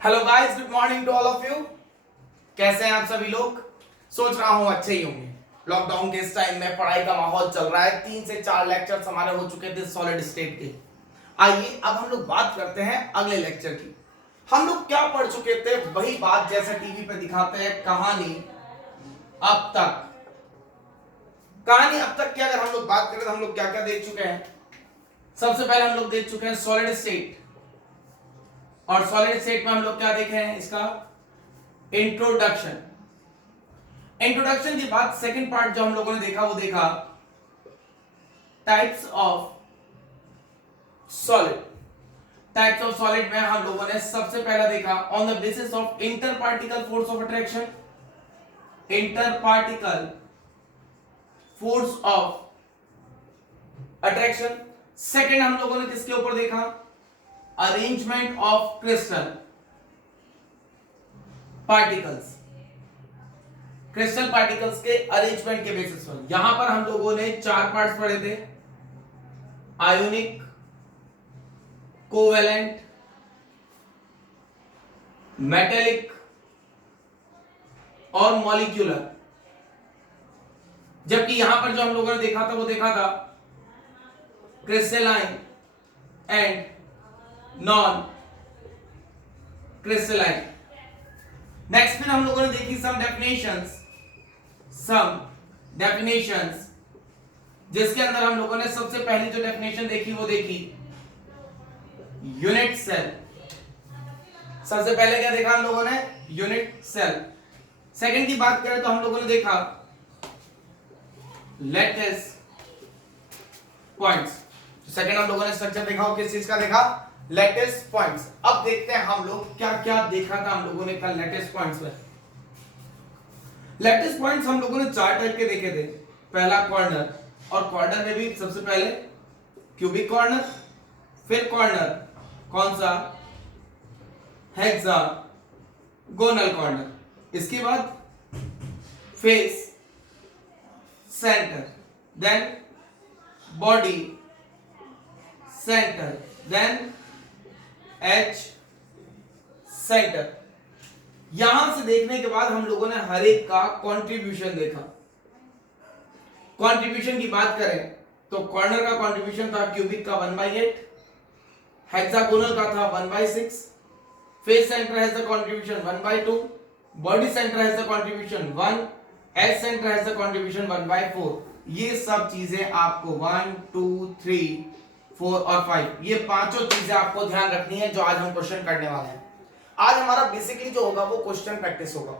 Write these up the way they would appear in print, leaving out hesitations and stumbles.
Hello guys, good morning to all of you. कैसे हैं आप सभी लोग? सोच रहा हूं अच्छे ही होंगे। लॉकडाउन के इस टाइम में पढ़ाई का माहौल चल रहा है। 3 से 4 लेक्चर्स हमारे हो चुके थे सॉलिड स्टेट के। आइए अब हम लोग बात करते हैं अगले लेक्चर की। हम लोग क्या पढ़ चुके थे? वही बात जैसे टीवी पे दिखाते हैं, कहानी अब तक। कहानी अब तक की अगर हम लोग बात करें तो हम लोग क्या क्या देख चुके हैं? सबसे पहले हम लोग देख चुके हैं सॉलिड स्टेट। और सॉलिड स्टेट में हम लोग क्या देखे हैं? इसका इंट्रोडक्शन। इंट्रोडक्शन के बाद सेकंड पार्ट जो हम लोगों ने देखा वो देखा types of solid. Types of solid में हम लोगों ने सबसे पहला देखा on the basis of inter particle force of attraction. Inter particle force of attraction. Second हम लोगों ने किसके ऊपर देखा? Arrangement of crystal particles. Crystal particles के अरेंजमेंट के बेसिस पर यहां पर हम लोगों ने 4 पार्ट्स पढ़े थे। आयोनिक, कोवेलेंट, मेटेलिक और मॉलिक्यूलर। जबकि यहां पर जो हम लोगों ने देखा था वो देखा था crystalline and non crystalline. Next फिर हम लोगों ने देखी सम डेफिनेशंस, जिसके अंदर हम लोगों ने सबसे पहली जो डेफिनेशन देखी वो देखी यूनिट सेल। सबसे पहले क्या देखा हम लोगों ने? Unit cell. सेकंड की बात करें तो हम लोगों ने देखा लैटिस पॉइंट्स। सेकंड हम लोगों ने स्ट्रक्चर देखा हो, किस चीज का देखा? Lattice points. अब देखते हैं हम लोग क्या क्या देखा था हम लोगों ने कल लैटिस पॉइंट्स में। लैटिस पॉइंट्स हम लोगों ने 4 टाइप के देखे थे। पहला कॉर्नर, और कॉर्नर में भी सबसे पहले क्यूबिक कॉर्नर, फिर कॉर्नर कौन सा? Hexagonal corner. इसके बाद face, centre, then body, centre, then edge, centre. यहां से देखने के बाद हम लोगों ने हर एक का कंट्रीब्यूशन देखा। कंट्रीब्यूशन की बात करें तो कॉर्नर का कंट्रीब्यूशन था क्यूबिक का 1/8, हेक्सागोनल का था 1/6, face centre has the contribution 1/2, body centre has the contribution 1, H centre has the contribution 1/4। ये सब चीजें आपको 1 2 3 4 और 5, ये पांचों चीजें आपको ध्यान रखनी है जो आज हम क्वेश्चन करने वाले हैं। आज हमारा बेसिकली जो होगा वो क्वेश्चन प्रैक्टिस होगा।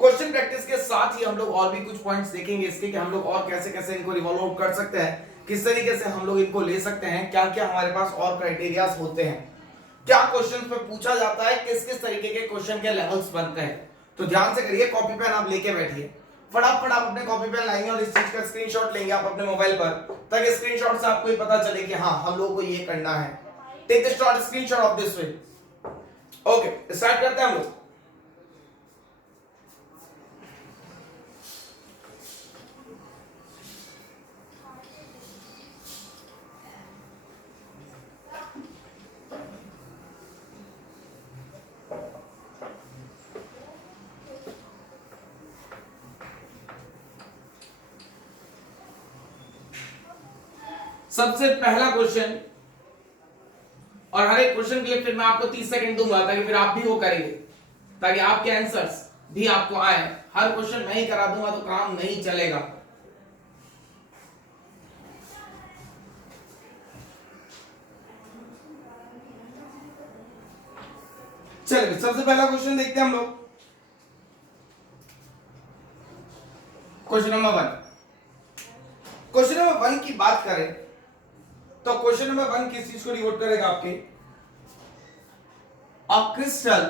क्वेश्चन प्रैक्टिस के साथ ही हम लोग और भी कुछ पॉइंट्स देखेंगे इसके कि हम लोग और कैसे कैसे इनको रिवॉल्व आउट कर सकते हैं, किस तरीके से हम लोग इनको ले सकते हैं, क्या क्या हमारे पास और क्राइटेरियाज होते हैं, क्या क्वेश्चन पे पूछा जाता है, किस किस तरीके के क्वेश्चन के लेवल्स बनते हैं। तो ध्यान से करिए, कॉपी पेन आप लेके बैठिए, फटाफट आप अपने कॉपी पेन लाएंगे और इस चीज का स्क्रीनशॉट लेंगे आप अपने मोबाइल पर, ताकि स्क्रीनशॉट से आपको ये पता चले कि हाँ हम लोगों को ये करना है। Take the short screenshot of this way. Okay, start करते हैं हम लोग। सबसे पहला क्वेश्चन, और हर एक क्वेश्चन के लिए फिर मैं आपको 30 सेकंड दूंगा ताकि फिर आप भी वो करेंगे, ताकि आपके आंसर्स भी आपको आए। हर क्वेश्चन मैं ही करा दूंगा तो काम नहीं चलेगा। चलिए सबसे पहला क्वेश्चन देखते हैं हम लोग। Question number 1। क्वेश्चन नंबर 1 की बात करें तो क्वेश्चन नंबर 1 किस चीज को डिवोट करेगा? आपके a crystal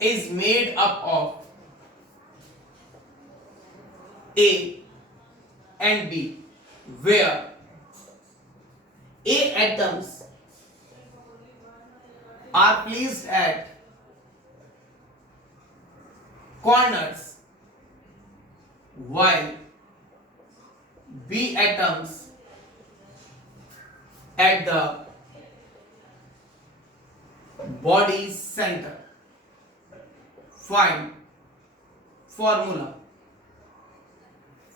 is made up of A and B, where A atoms are placed at corners while B atoms at the body center. Find formula.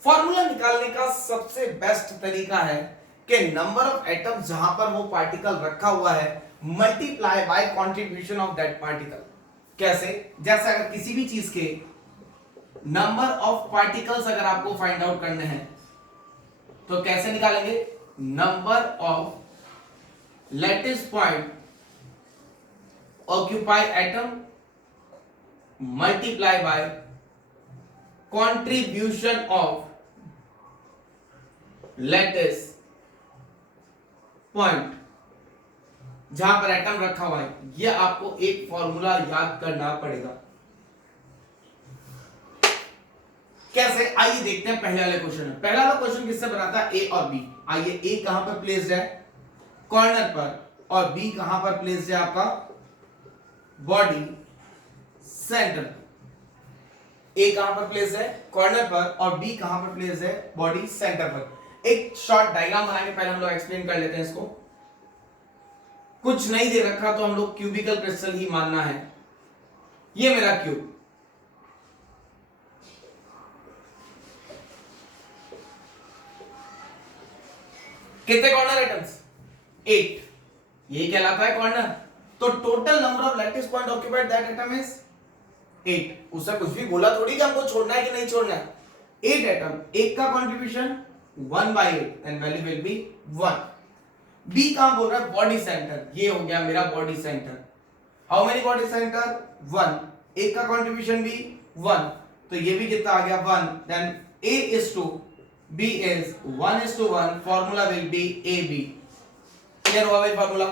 Formula निकालने का सबसे बेस्ट तरीका है कि नंबर ऑफ एटम जहां पर वो पार्टिकल रखा हुआ है multiply by contribution of that particle. कैसे? जैसे अगर किसी भी चीज के नंबर ऑफ पार्टिकल्स अगर आपको फाइंड आउट करने हैं तो कैसे निकालेंगे? Number of lattice point occupy atom multiply by contribution of lattice point जहां पर एटम रखा हुआ है. यह आपको एक फॉर्मूला याद करना पड़ेगा. कैसे? आइए देखते हैं पहले वाले क्वेश्चन में. पहला वाला क्वेश्चन किससे बना था? ए और बी. आइए, ए कहां पर प्लेस्ड है? कॉर्नर पर. और बी कहां पर प्लेस्ड है? आपका बॉडी सेंटर. ए कहां पर प्लेस है? कॉर्नर पर. और बी कहां पर प्लेस है? बॉडी सेंटर पर. एक शॉर्ट डायग्राम बना के पहले हम लोग एक्सप्लेन कर लेते हैं इसको. कुछ नहीं दे रखा तो हम लोग क्यूबिकल क्रिस्टल ही मानना है. ये मेरा क्यूब. कितने कॉर्नर एटम्स? 8. यही कहलाता है कॉर्नर. तो total number of lattice point occupied that atom is 8. उससे कुछ भी बोला थोड़ी कि हमको छोड़ना है कि नहीं छोड़ना है. 8 एटम. एक का contribution 1/8 and value will be 1. B कहां बोल रहा है? Body centre. ये हो गया मेरा body centre. How many body centre? 1. एक का कंट्रीब्यूशन भी 1. तो ये भी कितना आ गया? 1. Then A is to B is 1:1. Formula will be AB. Clear हुआ भाई? फॉर्मूला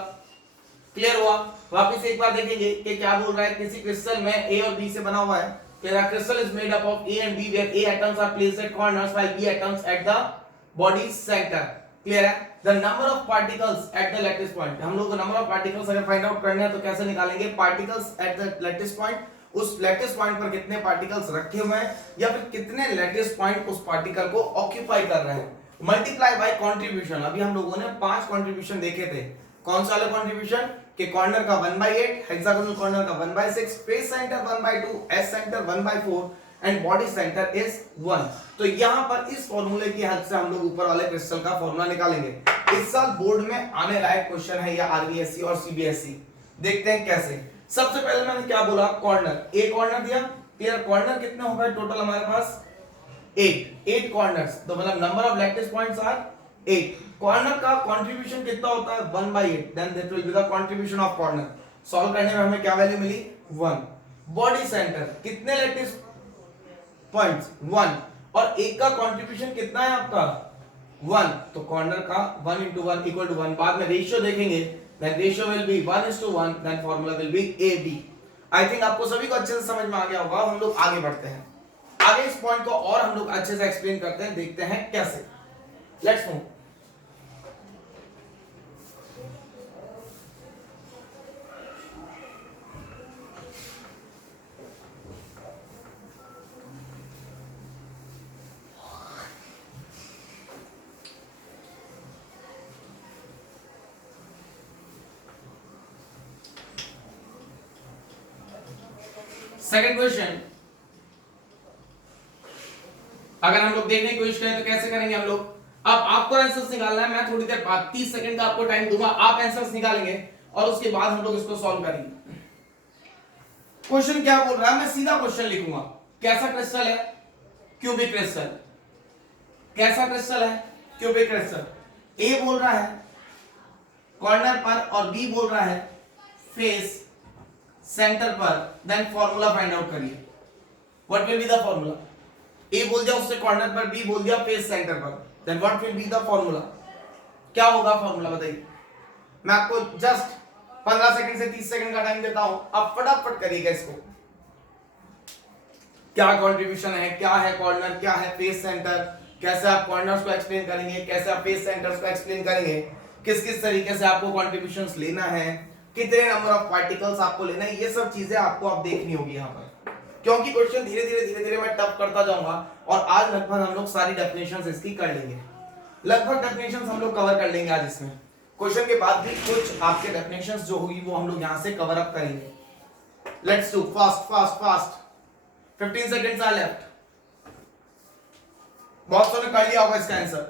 क्लियर हुआ? वापस एक बार देखेंगे कि क्या बोल रहा है. किसी क्रिस्टल में A और B से बना हुआ है. तेरा crystal is made up of A and B where A atoms are placed at corners while B atoms at the body center. Clear है? The number of particles at the lattice point. हम लोग को number of particles अगर find out करने हैं तो कैसे निकालेंगे? Particles at the lattice point. उस लैटिस पॉइंट पर कितने पार्टिकल्स रखे हुए हैं या फिर कितने लैटिस पॉइंट उस पार्टिकल को ऑक्यूपाई कर रहे हैं. Multiply by contribution. अभी हम लोगों ने 5 कंट्रीब्यूशन देखे थे. कौन सा वाला कंट्रीब्यूशन? कि कॉर्नर का 1/8, हेक्सागोनल कॉर्नर का 1/6, face centre 1/2, S centre 1/4 and body centre is 1. तो यहां पर इस फॉर्मूले की हेल्प से हम लोग ऊपर वाले क्रिस्टल का फॉर्मूला निकालेंगे. इस साल बोर्ड में आने लायक क्वेश्चन है या आरबीएससी और सीबीएसई. देखते हैं कैसे. सबसे पहले मैंने क्या बोला? कॉर्नर. ए कॉर्नर दिया. क्लियर? कॉर्नर कितने हो गए टोटल हमारे पास? 8 कॉर्नर्स. तो मतलब number of lattice points are 8. Corner का कंट्रीब्यूशन कितना होता है? 1/8. Then that will be the contribution of corner. Solve करने में हमें क्या वैल्यू मिली? 1. बॉडी सेंटर कितने लैटिस पॉइंट्स? 1. और एक का कंट्रीब्यूशन कितना है आपका? 1. तो कॉर्नर का 1 × 1 = 1. बाद में रेशियो देखेंगे. Then ratio will be 1:1. Then formula will be AB. I think आपको सभी को अच्छे से समझ में आ गया होगा. हम लोग आगे बढ़ते हैं. आगे इस पॉइंट को और हम लोग अच्छे से एक्सप्लेन करते हैं. देखते हैं कैसे. Let's move. Second question. अगर हम लोग देखने की कोशिश करें तो कैसे करेंगे हम लोग? अब आपको आंसर्स निकालना है. मैं थोड़ी देर बाद 30 सेकंड का आपको टाइम दूंगा. आप आंसर्स निकालेंगे और उसके बाद हम लोग इसको सॉल्व करेंगे. क्वेश्चन क्या बोल रहा है? मैं सीधा क्वेश्चन लिखूंगा. कैसा क्रिस्टल है? Cubic crystal. कैसा क्रिस्टल है? Cubic crystal. ए बोल रहा है कॉर्नर पर और बी बोल रहा है फेस सेंटर पर. देन फॉर्मूला फाइंड आउट करिए. What will be the formula? A बोल दिया उससे कॉर्नर पर, बी बोल दिया फेस सेंटर पर. Then what will be the formula? क्या होगा फॉर्मूला बताइए. मैं आपको जस्ट 15 सेकंड से 30 सेकंड का टाइम देता हूं. आप फटाफट करिएगा इसको. क्या कंट्रीब्यूशन है, क्या है कॉर्नर, क्या है फेस सेंटर, कैसे आप कॉर्नर्स को एक्सप्लेन करेंगे, कैसे आप फेस सेंटर्स को एक्सप्लेन करेंगे, किस किस तरीके से आपको कंट्रीब्यूशंस लेना है, कितने नंबर ऑफ पार्टिकल्स आपको लेना है. ये सब चीजें आपको अब देखनी होगी यहाँ पर, क्योंकि क्वेश्चन धीरे धीरे मैं टफ करता जाऊंगा. और आज लगभग हम लोग सारी डेफिनेशंस इसकी कर लेंगे. लगभग डेफिनेशंस हम लोग कवर कर लेंगे आज इसमें. क्वेश्चन के बाद भी कुछ आपके डेफिनेशंस जो होगी वो हम लोग यहां से कवर अप करेंगे. Let's do fast fast fast. 15 seconds are left. बहुत सौ ने कर लिया होगा इसका आंसर.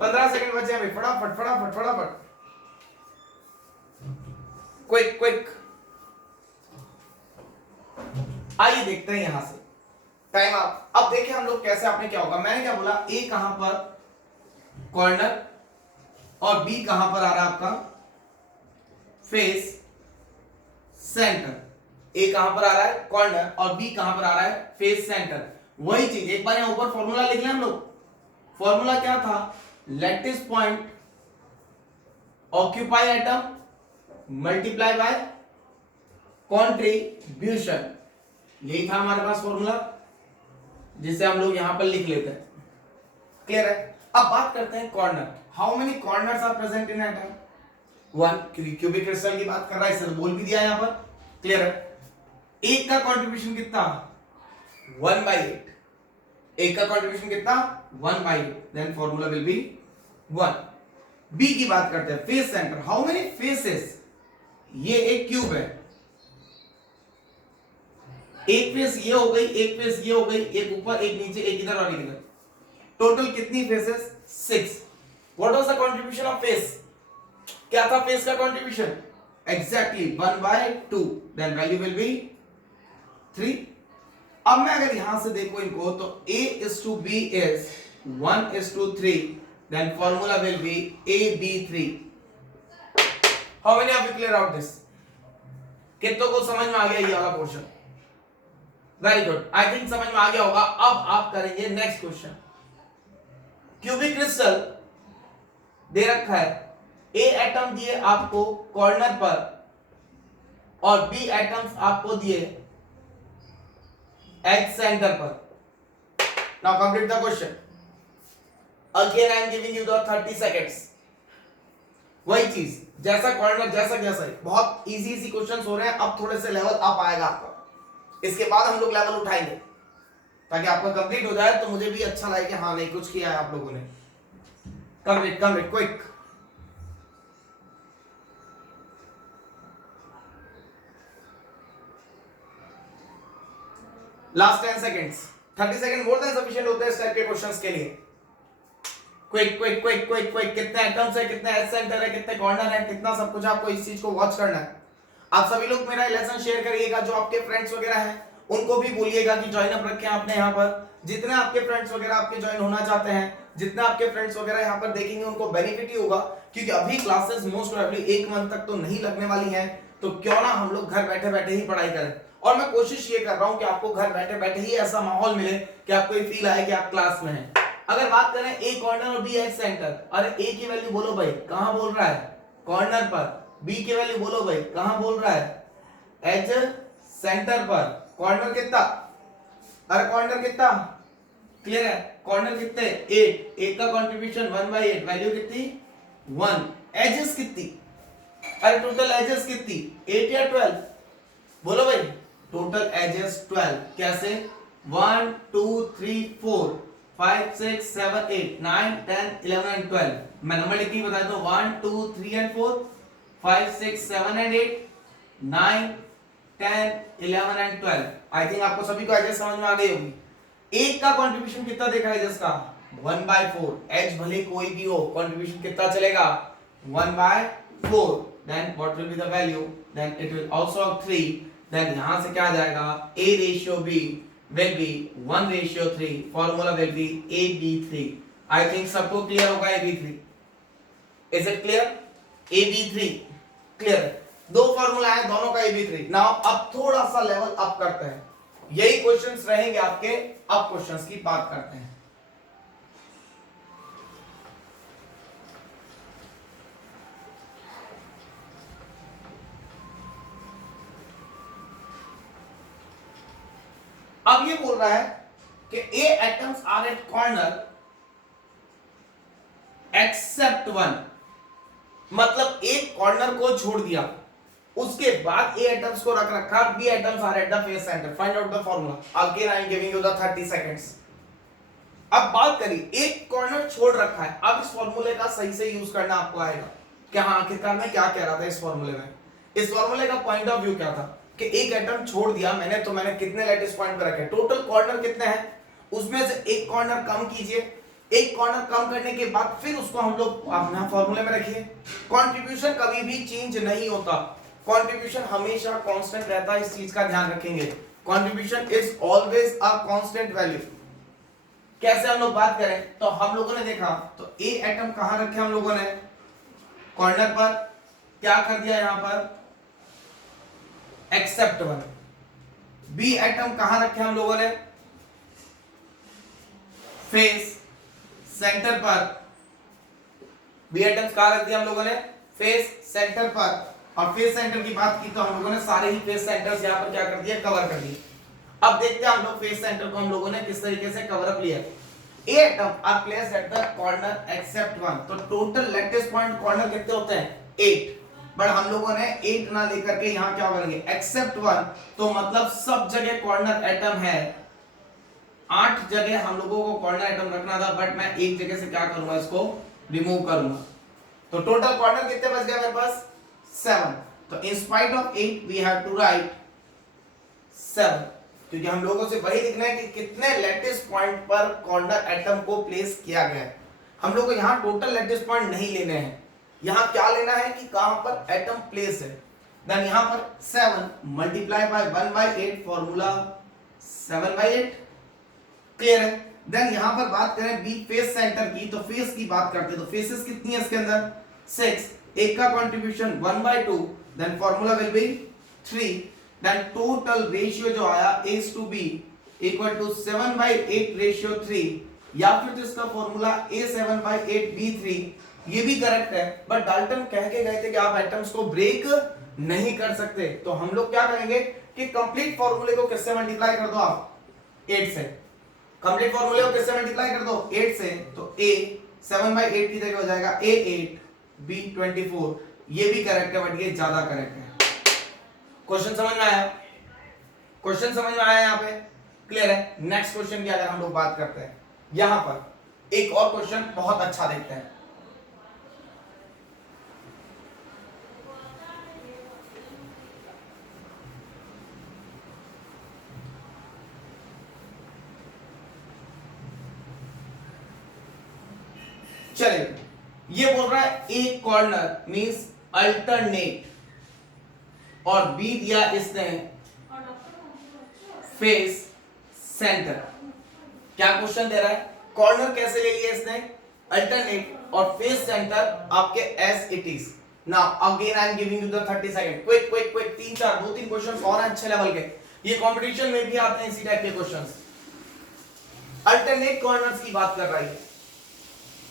15 सेकंड बचे हमें. फटाफट फटाफट फटाफट. Quick quick. आइए देखते हैं यहां से. Time up. अब देखिए हम लोग कैसे, आपने क्या होगा, मैंने क्या बोला, ए कहां पर कॉर्नर और बी कहां पर आ रहा है आपका फेस सेंटर. ए कहां पर आ रहा है कॉर्नर और बी कहां पर आ रहा है फेस सेंटर. वही चीज एक बार यहां ऊपर फॉर्मूला लिख लें हम लोग. फॉर्मूला क्या था, lattice point occupy atom multiply by contribution. यही था हमारे पास फॉर्मूला जिसे हम लोग यहां पर लिख लेते हैं. क्लियर है. अब बात करते हैं corner. How many corners are present in atom? 1. क्योंकि क्यूबिक क्रिस्टल की बात कर रहा है इसे बोल भी दिया यहां पर. क्लियर है. एक का कंट्रीब्यूशन कितना? 1/8. एक का कंट्रीब्यूशन कितना? 1/8. Then formula will be 1. B की बात करते हैं face centre. How many faces? ये एक क्यूब है. एक फेस ये हो गई, एक फेस ये हो गई, एक ऊपर एक नीचे, एक इधर और एक इधर. टोटल कितनी faces? 6. What was the contribution of face? क्या था फेस का contribution? Exactly 1/2. Then value will be 3. अब मैं अगर यहां से देखो इनको तो A:B is 1:3. then formula will be AB3. how many of you clear out this? कितनों को समझ में आ गया ये वाला portion? Very good. I think समझ में आ गया होगा. अब आप करेंगे नेक्स्ट क्वेश्चन. क्यूबिक क्रिस्टल दे रखा है. ए एटम दिए आपको कॉर्नर पर और बी एटम्स आपको दिए एच सेंटर पर. Now complete the question. Again I am giving you the 30 seconds. वही चीज जैसा कॉर्नर जैसा बहुत इजी इजी क्वेश्चंस हो रहे हैं. अब थोड़े से लेवल अप आएगा आपका. इसके बाद हम लोग लेवल उठाएंगे ताकि आपका कंप्लीट हो जाए तो मुझे भी अच्छा लगे कि हाँ नहीं कुछ किया है आप लोगों ने. Complete complete quick. Last 10 seconds. 30 second more than sufficient होते हैं इस टाइप के क्वेश्चंस के लिए. Quick quick quick quick quick. कितने एटम्स है, कितने एच सेंटर है, कितने कॉर्नर है, कितना सब कुछ आपको इस चीज को वॉच करना है. आप सभी लोग मेरा लेसन शेयर करिएगा. जो आपके फ्रेंड्स वगैरह हैं उनको भी बोलिएगा कि ज्वाइन अप रखें आपने यहाँ पर. जितने आपके फ्रेंड्स वगैरह आपके ज्वाइन होना चाहते हैं, जितने आपके फ्रेंड्स वगैरह यहाँ पर देखेंगे उनको बेनिफिट ही होगा. क्योंकि अभी क्लासेस मोस्ट प्रोबेबली 1 मंथ तक तो नहीं लगने वाली हैं. तो क्यों ना हम लोग घर बैठे बैठे ही पढ़ाई करें. और मैं कोशिश ये कर रहा हूं कि आपको घर बैठे बैठे ही ऐसा माहौल मिले कि आपको ये फील आए कि आप क्लास में हैं. अगर बात करें ए कॉर्नर और बी एच सेंटर. अरे ए की वैल्यू बोलो भाई, कहां बोल रहा है? कॉर्नर पर. बी की वैल्यू बोलो भाई, कहां बोल रहा है? एच सेंटर पर. कॉर्नर कितना? अरे कॉर्नर कितना? क्लियर है. कॉर्नर कितने? 8. एक का कंट्रीब्यूशन 1/8. वैल्यू कितनी? 1. एजेस कितनी? अरे टोटल एजेस कितनी? 8 या 12? बोलो भाई. Total edges 12. कैसे? 1 2 3 4 5 6 7 8 9 10 11 एंड 12. मैं नंबर लिख के बता दूं. 1 2 3 and 4 5 6 7 and 8 9 10 11 and 12. I think आपको सभी को एजेस समझ में आ गई होगी. एक का कंट्रीब्यूशन कितना देखा है एजेस का? 1/4. एज भले कोई भी हो, कंट्रीब्यूशन कितना चलेगा? 1/4. then what will be the value? then it will also have 3. then यहां से क्या आ जाएगा? A:B will be 1:3. formula will be AB3. I think सबको क्लियर होगा AB3. is it clear? AB3 clear. दो फॉर्मूला है, दोनों का AB3. नाउ अब थोड़ा सा लेवल अप करते हैं. यही क्वेश्चंस रहेंगे आपके. अब क्वेश्चंस की बात करते हैं. अब ये बोल रहा है कि A atoms are at corner except 1. मतलब एक कॉर्नर को छोड़ दिया, उसके बाद A atoms को रख रखा. B atoms are at the face center. Find out the formula. Again I am giving you the 30 seconds. अब बात करिए, एक कॉर्नर छोड़ रखा है, अब इस फॉर्मूले का सही से यूज करना आपको आएगा कि हाँ आखिरकार मैं क्या कह रहा था इस फॉर्मूले में। इस फॉर्मूले का पॉइंट ऑफ व्यू क्या था कि एक एटम छोड़ दिया मैंने, तो मैंने कितने लैटिस पॉइंट पर रखे, टोटल कॉर्नर कितने हैं, उसमें से एक कॉर्नर कम कीजिए, एक कॉर्नर कम करने के बाद फिर उसको हम लोग अपना फॉर्मूले में रखिए। कंट्रीब्यूशन कभी भी चेंज नहीं होता, कंट्रीब्यूशन हमेशा कांस्टेंट रहता है, इस चीज का ध्यान रखेंगे। Contribution is always a constant value. कैसे हम लोग बात करें तो हम लोगों ने देखा, तो ए एटम कहां रखे हम लोगों ने, कॉर्नर पर, क्या कर दिया यहां पर, एक्सेप्ट वन। बी एटम कहां रखे हम लोगों ने, फेस सेंटर पर, बी एटम्स कहां रख दिया हम लोगों ने, फेस सेंटर पर। और फेस सेंटर की बात की तो हम लोगों ने सारे ही फेस सेंटर्स यहां पर क्या कर दिए, कवर कर दिए। अब देखते हैं हम लोग फेस सेंटर को हम लोगों ने किस तरीके से कवर अप लिया। A atom are placed at the corner except one, तो टोटल लैटिस पॉइंट कॉर्नर कितने होते हैं, 8, बट हम लोगों ने 8 ना लेकर के यहां क्या करेंगे, एक्सेप्ट वन, तो मतलब सब जगह कॉर्नर एटम है, 8 जगह हम लोगों को कॉर्नर एटम रखना था, बट मैं एक जगह से क्या करूंगा, इसको रिमूव करूंगा। तो टोटल कॉर्नर कितने बच गए मेरे पास, 7। तो in spite of 8 we have to write 7, क्योंकि हम लोगों से वही लिखना है कि कितने लैटिस पॉइंट पर कॉर्नर एटम को प्लेस किया गया है। हम लोग को यहाँ टोटल लैटिस पॉइंट नहीं लेने हैं, यहाँ क्या लेना है कि कहां पर एटम प्लेस है। देन यहाँ पर 7 मल्टीप्लाई बाय 1/8, फॉर्मूला 7/8, क्लियर है। देन यहाँ पर बात करें बी फेस सेंटर की, तो फेस की बात करते हैं, तो फेसेस कितनी है इसके अंदर, 6, एक का contribution 1/2, then formula will be 3, then total ratio जो आया as to be equal to 7/8 ratio 3, या फिर तो इसका फॉर्मूला A7/8 B3, ये भी करेक्ट है। बट डाल्टन कह के गए थे कि आप एटम्स को ब्रेक नहीं कर सकते, तो हम लोग क्या करेंगे कि कंप्लीट फॉर्मूले को किससे मल्टीप्लाई कर दो आप, 8 से। कंप्लीट फॉर्मूले को किससे मल्टीप्लाई कर दो, 8 से, तो A 7/8 की जगह हो जाएगा A8 B24, ये भी करेक्ट है, बट ये ज्यादा करेक्ट है। क्वेश्चन समझ में आया, क्वेश्चन समझ में आया यहाँ पे, क्लियर है। नेक्स्ट क्वेश्चन की अगर हम लोग बात करते हैं, यहां पर एक और क्वेश्चन बहुत अच्छा देखते हैं। चलिए, ये बोल रहा है ए कॉर्नर मींस अल्टरनेट, और बी दिया इसने फेस सेंटर। क्या क्वेश्चन दे रहा है, कॉर्नर कैसे ले लिया इसने, अल्टरनेट, और फेस सेंटर आपके as it is. Now again I am giving you the 30 second, quick quick quick, 2-3 questions और अच्छे लेवल के, ये कंपटीशन में भी आते हैं इसी टाइप के क्वेश्चंस। अल्टरनेट कॉर्नर्स की बात कर रहा है,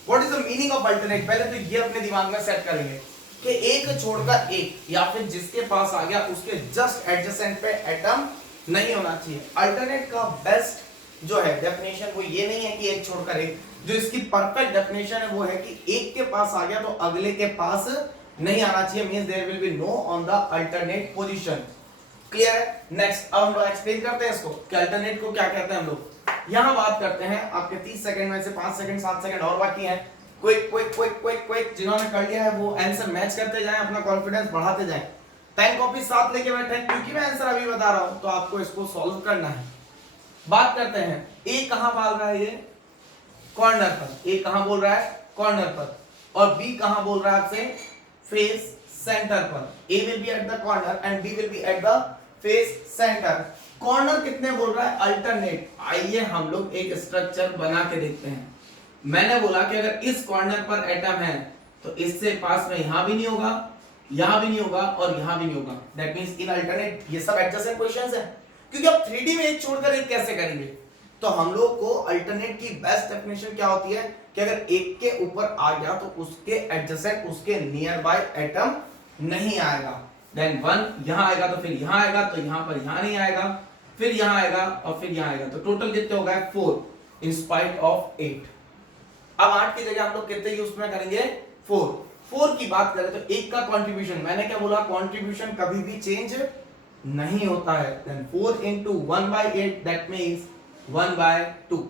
what is the meaning of alternate, पहले तो ये अपने दिमाग में सेट करेंगे कि एक छोड़कर एक, या फिर जिसके पास आ गया उसके जस्ट एडजेसेंट पे एटम नहीं होना चाहिए। अल्टरनेट का बेस्ट जो है डेफिनेशन वो ये नहीं है कि एक छोड़कर एक, जो इसकी परफेक्ट डेफिनेशन है वो है कि एक के पास आ गया तो अगले के पास नहीं आना चाहिए, means there will be no on the alternate position, clear है। नेक्स्ट अब हम लोग एक्सप्लेन करते हैं इसको कि अल्टरनेट को क्या कहते हैं हम लोग। यहां बात करते हैं, आपके 30 सेकंड में से 5 सेकंड 7 सेकंड और बाकी हैं, quick quick quick quick quick, जिन्होंने कर लिया है वो आंसर मैच करते जाएं, अपना कॉन्फिडेंस बढ़ाते जाएं। पेन कॉपी साथ लेके बैठे, क्योंकि मैं आंसर अभी बता रहा हूं तो आपको इसको सॉल्व करना है। बात करते हैं, ए कहां बोल रहा है, ये कॉर्नर पर, ए कहां बोल रहा है, कॉर्नर पर, और बी कहां बोल रहा है आपसे, फेस सेंटर पर। A will be at the corner and B will be at the face centre. Corner कितने बोल रहा है, अल्टरनेट। आइए हम लोग एक स्ट्रक्चर बना के देखते हैं। मैंने बोला कि अगर इस कॉर्नर पर एटम है तो इससे पास में यहां भी नहीं होगा, यहां भी नहीं होगा, और यहां भी नहीं होगा। दैट मींस इन अल्टरनेट ये सब एडजेसेंट क्वेश्चंस है, क्योंकि अब 3D में एक छोड़कर एक कैसे करेंगे। तो हम लोग को अल्टरनेट की बेस्ट डेफिनेशन क्या होती है कि अगर एक के ऊपर आ गया तो उसके एडजेसेंट, उसके नियर बाय एटम नहीं आएगा। देन 1 यहां आएगा तो फिर यहां आएगा, तो यहां पर यहां नहीं आएगा, फिर यहां आएगा और फिर यहां आएगा। तो टोटल कितने हो गए, 4 इन स्पाइट ऑफ 8। अब 8 की जगह हम लोग कितने यूज में करेंगे, 4 की बात करें तो एक का कंट्रीब्यूशन, मैंने क्या बोला, कंट्रीब्यूशन कभी भी चेंज नहीं होता है। Then 4 into 1/8 that means 1/2।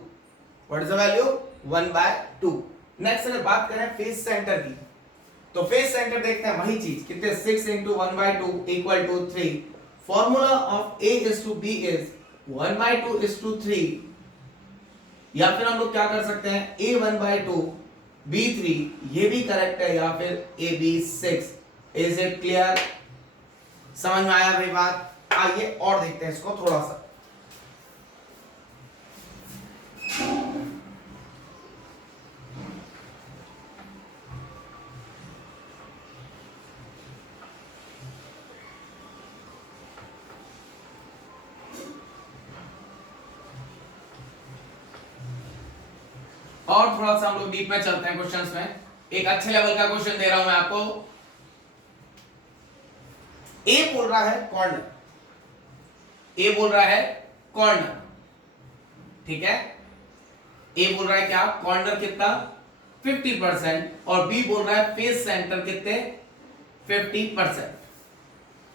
What is the value 1/2। Next अगर बात करें फेस सेंटर की, तो फेस सेंटर देखते हैं वही चीज, कितने 6 into 1/2 equal to 3। Formula of A is to B is 1/2 is to 3, या फिर हम लोग क्या कर सकते हैं A 1/2 B 3, ये भी करेक्ट है, या फिर A B 6। Is it clear? समझ में आया भाई बात? आइए और देखते हैं इसको थोड़ा सा। और थोड़ा सा हम लोग डीप में चलते हैं क्वेश्चंस में। एक अच्छे लेवल का क्वेश्चन दे रहा हूं मैं आपको। ए बोल रहा है कॉर्नर, ए बोल रहा है कॉर्नर, ठीक है। ए बोल रहा है क्या, कॉर्नर कितना 50%, और बी बोल रहा है फेस सेंटर कितने 50%।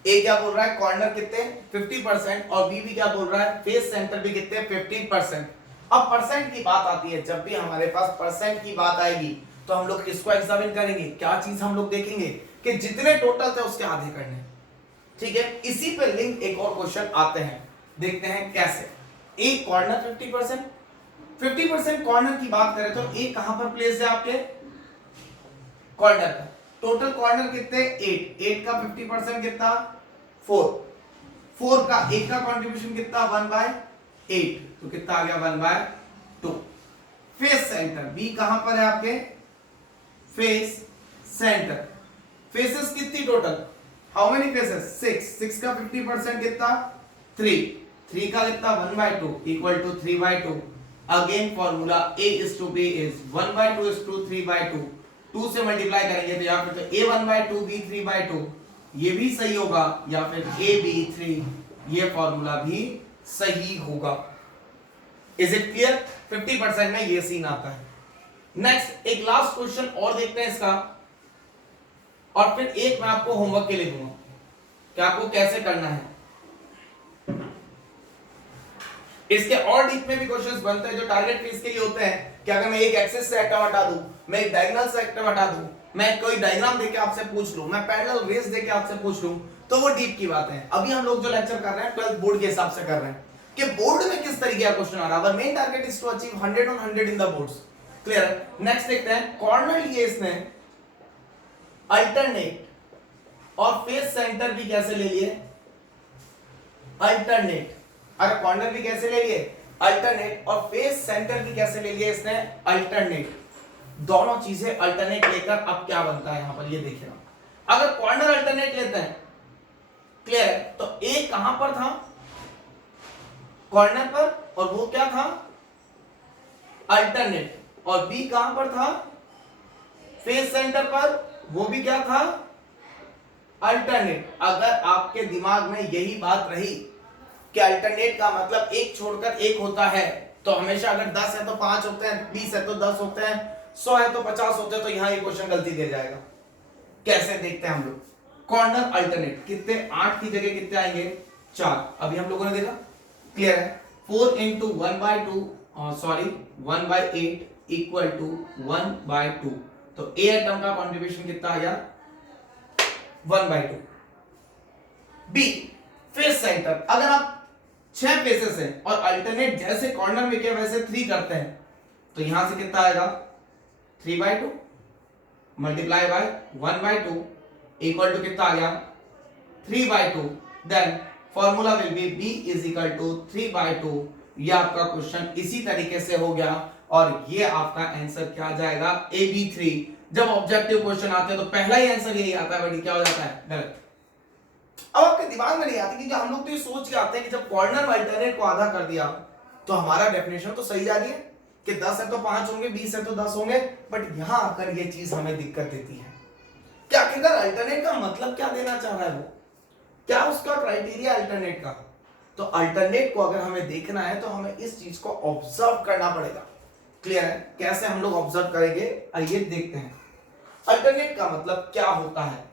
ए क्या बोल रहा है, कॉर्नर कितने 50%, और बी भी क्या बोल रहा है, फेस सेंटर भी कितने 50%। अब परसेंट की बात आती है, जब भी हमारे पास परसेंट की बात आएगी तो हम लोग किसको एग्जामिन करेंगे, क्या चीज हम लोग देखेंगे कि जितने टोटल थे उसके आधे करने, ठीक है। इसी पे लिंक एक और क्वेश्चन आते हैं, देखते हैं कैसे। ए कॉर्नर 50% कॉर्नर की बात करें तो ए कहां पर प्लेस है आपके कॉर्नर पर। टोटल कॉर्नर कितने 8 का 50% कितना 4 का एक का कंट्रीब्यूशन कितना 1/8, तो कितना आ गया 1/2। फेस सेंटर बी कहां पर है आपके, फेस सेंटर, फेसेस कितनी टोटल, हाउ मेनी फेसेस 6 का 50% कितना 3 का कितना 1/2 equal to 3/2। Again formula A is to B is 1/2 is to 3/2, 2 से मल्टीप्लाई करेंगे तो या फिर तो A 1/2 B 3/2, ये भी सही होगा, या फिर A B 3, ये फॉर्मूला भी सही होगा। Is it clear? 50% में ये सीन आता है। नेक्स्ट एक लास्ट क्वेश्चन और देखते हैं इसका, और फिर एक मैं आपको होमवर्क के लिए दूंगा कि आपको कैसे करना है। इसके और डीप में भी क्वेश्चंस बनते हैं जो टारगेट फेस के लिए होते हैं कि अगर मैं एक एक्सिस से एटम हटा दूं, मैं एक डायगोनल से एटम हटा दूं, मैं कोई डायग्राम देके आपसे पूछ लूं, मैं पैरेलल रेस देके आपसे पूछ लूं, तो वो डीप की बात है। अभी हम लोग जो लेक्चर कर रहे हैं 12th बोर्ड के हिसाब से कर रहे हैं कि बोर्ड में किस तरीके का क्वेश्चन आ रहा है। Our main target is to achieve 100 on 100 in the boards. Clear? Next देखते हैं, कॉर्नर लिए इसने, अल्टरनेट और फेस सेंटर भी कैसे ले लिए, अल्टरनेट, अरे कॉर्नर भी कैसे ले लिए अल्टरनेट, और फेस सेंटर भी कैसे ले लिए इसने अल्टरनेट। दोनों चीजें अल्टरनेट लेकर अब क्या बनता है यहां पर ये देखिएगा। अगर कॉर्नर अल्टरनेट लेते हैं, क्लियर है, तो ए कहां पर था कॉर्नर पर, और वो क्या था अल्टरनेट, और बी कहां पर था फेस सेंटर पर, वो भी क्या था अल्टरनेट। अगर आपके दिमाग में यही बात रही कि अल्टरनेट का मतलब एक छोड़कर एक होता है, तो हमेशा अगर 10 है तो 5 होते हैं, 20 है तो 10 होते हैं, 100 है तो 50 होते हैं, तो यहां ये क्वेश्चन गलती दे जाएगा। कैसे देखते हैं हम लोग, कॉर्नर अल्टरनेट कितने 8 की जगह कितने आएंगे 4, अभी हम लोगों ने देखा। क्लियर है? 4 into 1/8 इक्वल टू 1/2, तो ए एटम का कंट्रीब्यूशन कितना आ गया 1/2। बी फेस सेंटर, अगर आप 6 फेसेस हैं और अल्टरनेट जैसे कॉर्नर में किया वैसे 3 करते हैं, तो यहां से कितना आएगा 3/2 मल्टीप्लाई बाय 1/2 इक्वल टू कितना आ गया 3/2। Then formula will be b is equal to 3/2। ये आपका क्वेश्चन इसी तरीके से हो गया, और ये आपका आंसर क्या आ जाएगा AB3। जब ऑब्जेक्टिव क्वेश्चन आते हैं तो पहला ही आंसर यही आता है, बट क्या हो जाता है गलत। अब आपके दिमाग में नहीं आती, क्योंकि हम लोग तो ये सोच के आते हैं कि जब कॉर्नर अल्टरनेट को आधा कर दिया तो हमारा डेफिनेशन तो सही आ गई है कि 10 है तो 5 होंगे, 20 है तो 10 होंगे, बट यहां आकर ये चीज हमें दिक्कत देती है कि आखिरकार अल्टरनेट का मतलब क्या देना चाह रहा है वो, क्या उसका क्राइटेरिया अल्टरनेट का। तो अल्टरनेट को अगर हमें देखना है तो हमें इस चीज को ऑब्जर्व करना पड़ेगा। क्लियर है? कैसे हम लोग ऑब्जर्व करेंगे, आइए देखते हैं। अल्टरनेट का मतलब क्या होता है,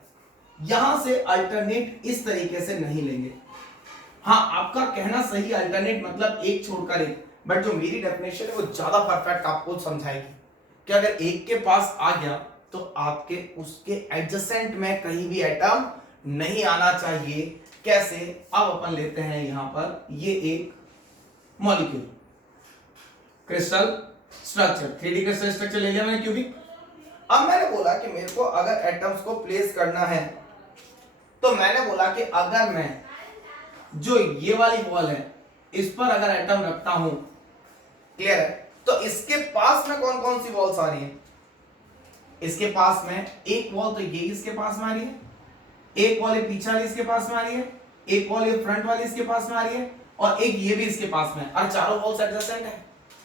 यहां से अल्टरनेट इस तरीके से नहीं लेंगे। हाँ, आपका कहना सही, अल्टरनेट मतलब एक छोड़कर एक, बट जो मेरी डेफिनेशन है वो ज्यादा परफेक्ट आपको समझाएगी कि अगर एक के पास आ गया तो आपके उसके एडजेसेंट में कहीं भी एटम नहीं आना चाहिए। कैसे? अब अपन लेते हैं यहां पर ये एक molecule crystal structure, 3D crystal structure ले लिया मैंने क्यूबिक। अब मैंने बोला कि मेरे को अगर एटम्स को प्लेस करना है तो मैंने बोला कि अगर मैं जो ये वाली वॉल है इस पर अगर एटम रखता हूं, क्लियर है, तो इसके पास में कौन कौन सी वॉल्स आ रही है? इसके पास में एक वॉल तो ये इसके पास में आ रही है, एक वॉल ये पीछे वाली इसके पास में आ रही है, एक वॉल ये फ्रंट वाली इसके पास में आ रही है, और एक ये भी इसके पास में, और चारों वॉल्स एडजेसेंट है।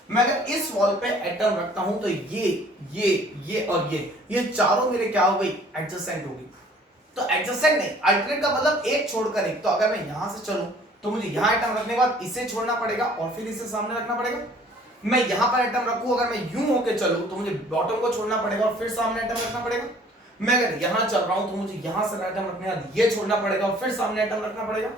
मैं अगर इस वॉल पे एटम रखता हूं तो ये और ये चारों मेरे क्या हो गई? एडजेसेंट हो गई। तो एडजेसेंट नहीं, अल्टरनेट का मतलब एक छोड़कर एक। तो अगर मैं यहां से चलूं तो मुझे यहां एटम रखने के बाद इसे छोड़ना पड़ेगा और फिर इसे सामने रखना पड़ेगा। मैं यहां पर एटम रखूं, अगर मैं यूं होके चलूं तो मुझे बॉटम को छोड़ना पड़ेगा और फिर सामने एटम रखना पड़ेगा। मैं अगर यहां चल रहा हूं तो मुझे यहां से एटम रखने के बाद ये छोड़ना पड़ेगा और फिर सामने एटम रखना पड़ेगा।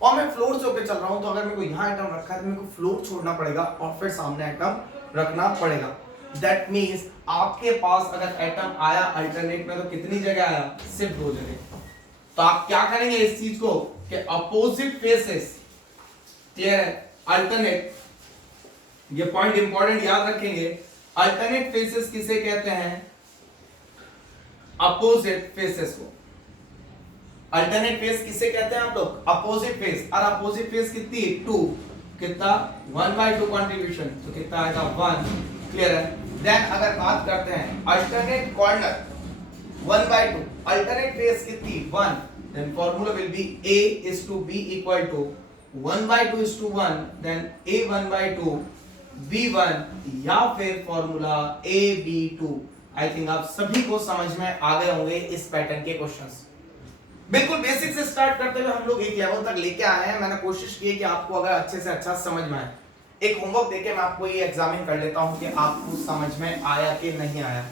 और मैं फ्लोर से होकर चल रहा हूं तो अगर मेरे को यहां एटम रखा है तो मेरे को फ्लोर छोड़ना पड़ेगा और फिर सामने एटम रखना पड़ेगा। दैट मींस आपके पास अगर एटम आया अल्टरनेट में तो कितनी जगह आया? सिर्फ 2 जगह। तो आप क्या करेंगे इस चीज को कि अपोजिट फेसेस, क्लियर है, अल्टरनेट, ये पॉइंट इंपॉर्टेंट याद रखेंगे। अल्टरनेट फेसेस किसे कहते हैं? अपोजिट फेसेस को। अल्टरनेट फेस किसे कहते हैं आप लोग? Opposite face. और अपोजिट फेस कितनी? 2। कितना? 1/2 कंट्रीब्यूशन, तो कितना आएगा? 1। क्लियर है। देन अगर बात करते हैं अल्टरनेट कॉर्नर 1/2, अल्टरनेट फेस कितनी? 1। Then formula will be A is to B equal to 1/2 is to 1, then A 1/2 B1, या फिर फॉर्मूला AB2। आई थिंक आप सभी को समझ में आ गए होंगे इस पैटर्न के क्वेश्चंस। बिल्कुल बेसिक से स्टार्ट करते हुए हम लोग एक लेवल तक लेके आए हैं। मैंने कोशिश की है कि आपको अगर अच्छे से अच्छा समझ में आए। एक होमवर्क देके मैं आपको ये एग्जामिन कर लेता हूं कि आपको समझ में आया कि नहीं आया।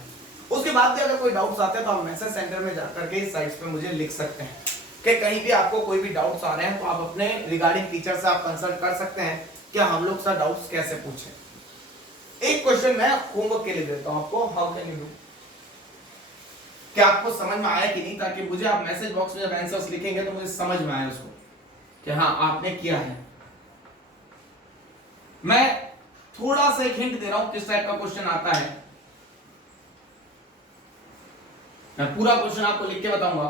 उसके बाद भी अगर कोई डाउट्स आते हैं तो आप मैसेज सेंटर में जाकर के इस साइट्स पे मुझे लिख सकते हैं कि कहीं भी आपको कोई भी डाउट्स आ रहे हैं तो आप अपने रिगार्डिंग टीचर से आप कंसल्ट कर सकते हैं कि हम लोग से डाउट्स कैसे पूछें। एक क्वेश्चन मैं होमवर्क के लिए देता हूं आपको, हाउ कैन यू डू, कि आपको समझ में आया कि नहीं, ताकि मुझे आप मैसेज बॉक्स में जब आंसर्स लिखेंगे तो मुझे समझ में आए उसको कि हाँ आपने किया है। मैं थोड़ा सा एक हिंट दे रहा हूं किस टाइप का क्वेश्चन आता है। मैं पूरा क्वेश्चन आपको लिख के बताऊंगा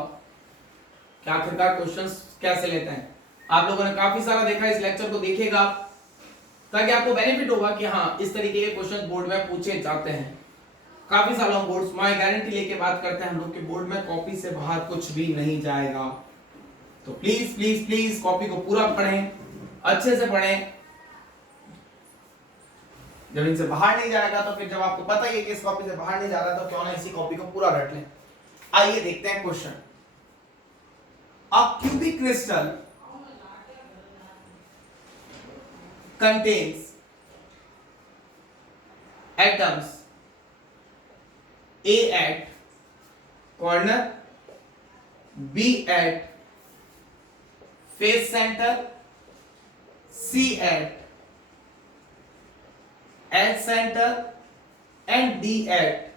कि आखिरकार क्वेश्चंस कैसे लेते हैं। आप लोगों ने काफी सारा देखा, इस लेक्चर को देखिएगा ताकि आपको बेनिफिट होगा कि हाँ इस तरीके के क्वेश्चन बोर्ड में पूछे जाते हैं। काफी सालों बोर्ड्स में गारंटी लेके बात करते हैं हम लोग कि बोर्ड में कॉपी से बाहर कुछ भी नहीं जाएगा। तो प्लीज प्लीज प्लीज कॉपी को पूरा पढ़ें, अच्छे से पढ़ें। जब इनसे बाहर नहीं जाएगा तो फिर जब आपको पता ही है कि इस कॉपी से बाहर नहीं जा रहा तो क्यों ना इसी कॉपी को पूरा रट लें। आइए देखते हैं question. A cubic crystal contains atoms A at corner, B at face center, C at edge center and D at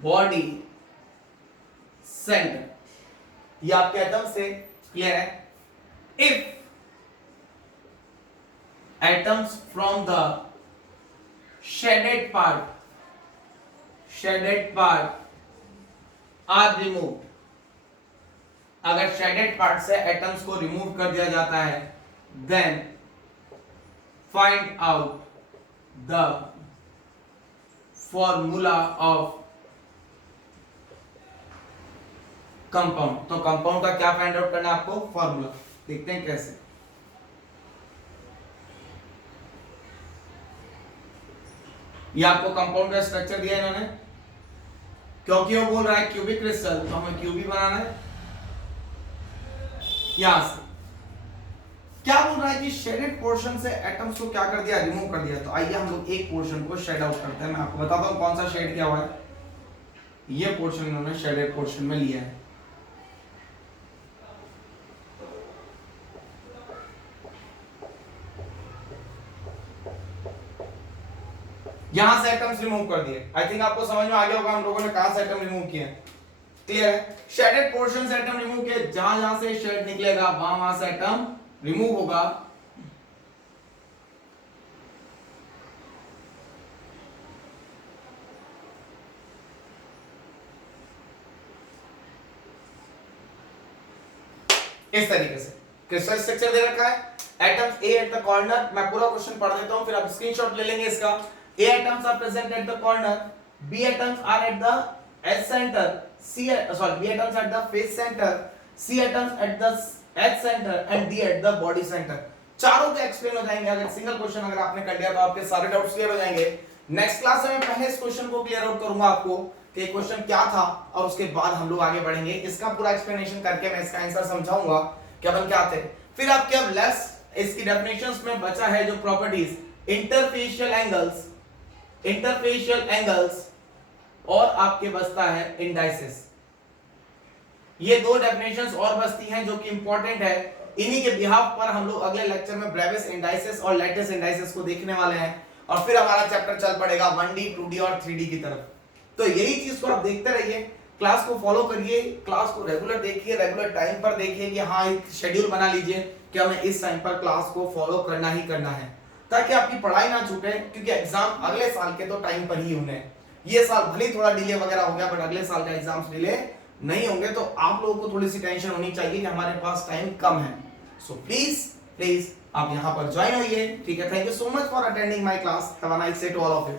body center। ये आपके एटम से क्लियर है। If atoms from the shaded part are removed, अगर shaded part से atoms को remove कर दिया जाता है then find out the formula of compound। तो compound का क्या find out करना है आपको? फॉर्मूला। देखते हैं कैसे। ये आपको कंपाउंड का स्ट्रक्चर दिया इन्होंने, क्योंकि वो बोल रहा है क्यूबिक क्रिस्टल तो हमें क्यूबी बनाना है। यहां से क्या बोल रहा है कि शेडेड पोर्शन से एटम्स को क्या कर दिया? रिमूव कर दिया। तो आइए हम लोग एक पोर्शन को शेड आउट करते हैं। मैं आपको बताता हूं कौन सा शेड किया हुआ है। ये पोर्शन इन्होंने शेडेड पोर्शन में लिया है। यहां से एटम्स रिमूव कर दिए। आई थिंक आपको समझ में आ गया होगा हम लोगों ने कहां से एटम रिमूव किए हैं। क्लियर है? शेडेड पोर्शन से एटम रिमूव किए, जहां जहां से शेड निकलेगा वहां वहां से एटम रिमूव होगा। इस तरीके से क्रिस्टल स्ट्रक्चर दे रखा है। Atoms A eight the corner, मैं पूरा क्वेश्चन पढ़ देता हूं फिर आप स्क्रीनशॉट ले लेंगे इसका। A atoms are present at the corner, B atoms are at the edge centre, B atoms at the face centre, C atoms at the edge centre and D at the body centre. चारों के explain हो जाएंगे। अगर single question अगर आपने कर लिया तो आपके सारे डाउट्स क्लियर हो जाएंगे। नेक्स्ट क्लास में मैं पहले इस क्वेश्चन को क्लियर आउट करूंगा आपको कि क्वेश्चन क्या था, और उसके बाद हम लोग आगे बढ़ेंगे। इसका पूरा एक्सप्लेनेशन करके मैं इसका आंसर समझाऊंगा कि अपन क्या थे। फिर आपके अब लेस इसकी डेफिनेशंस में बचा है जो प्रॉपर्टीज, इंटरफेशियल एंगल्स और आपके बचता है इंडाइसेस। ये दो डेफिनेशंस और बचती हैं जो कि इंपॉर्टेंट है। इन्हीं के बिहाफ पर हम लोग अगले लेक्चर में ब्रेविस इंडाइसेस और लैटिस इंडाइसेस को देखने वाले हैं, और फिर हमारा चैप्टर चल पड़ेगा 1D 2D और 3D की तरफ। तो यही चीज को आप देखते रहिए, क्लास को फॉलो करिए, क्लास को रेगुलर देखिए, रेगुलर टाइम पर देखिए कि हाँ एक शेड्यूल बना लीजिए कि हमें इस टाइम पर क्लास को फॉलो करना ही करना है, ताकि आपकी पढ़ाई ना छूटे। क्योंकि एग्जाम अगले साल के तो टाइम पर ही होंगे। ये साल भले ही थोड़ा डिले वगैरह हो गया, बट अगले साल का एग्जाम्स डिले नहीं होंगे। तो आप लोगों को थोड़ी सी टेंशन होनी चाहिए कि हमारे पास टाइम कम है। सो प्लीज आप यहाँ पर ज्वाइन होइए, ठीक है। Thank you so much for attending my class. Have a nice day to all of you.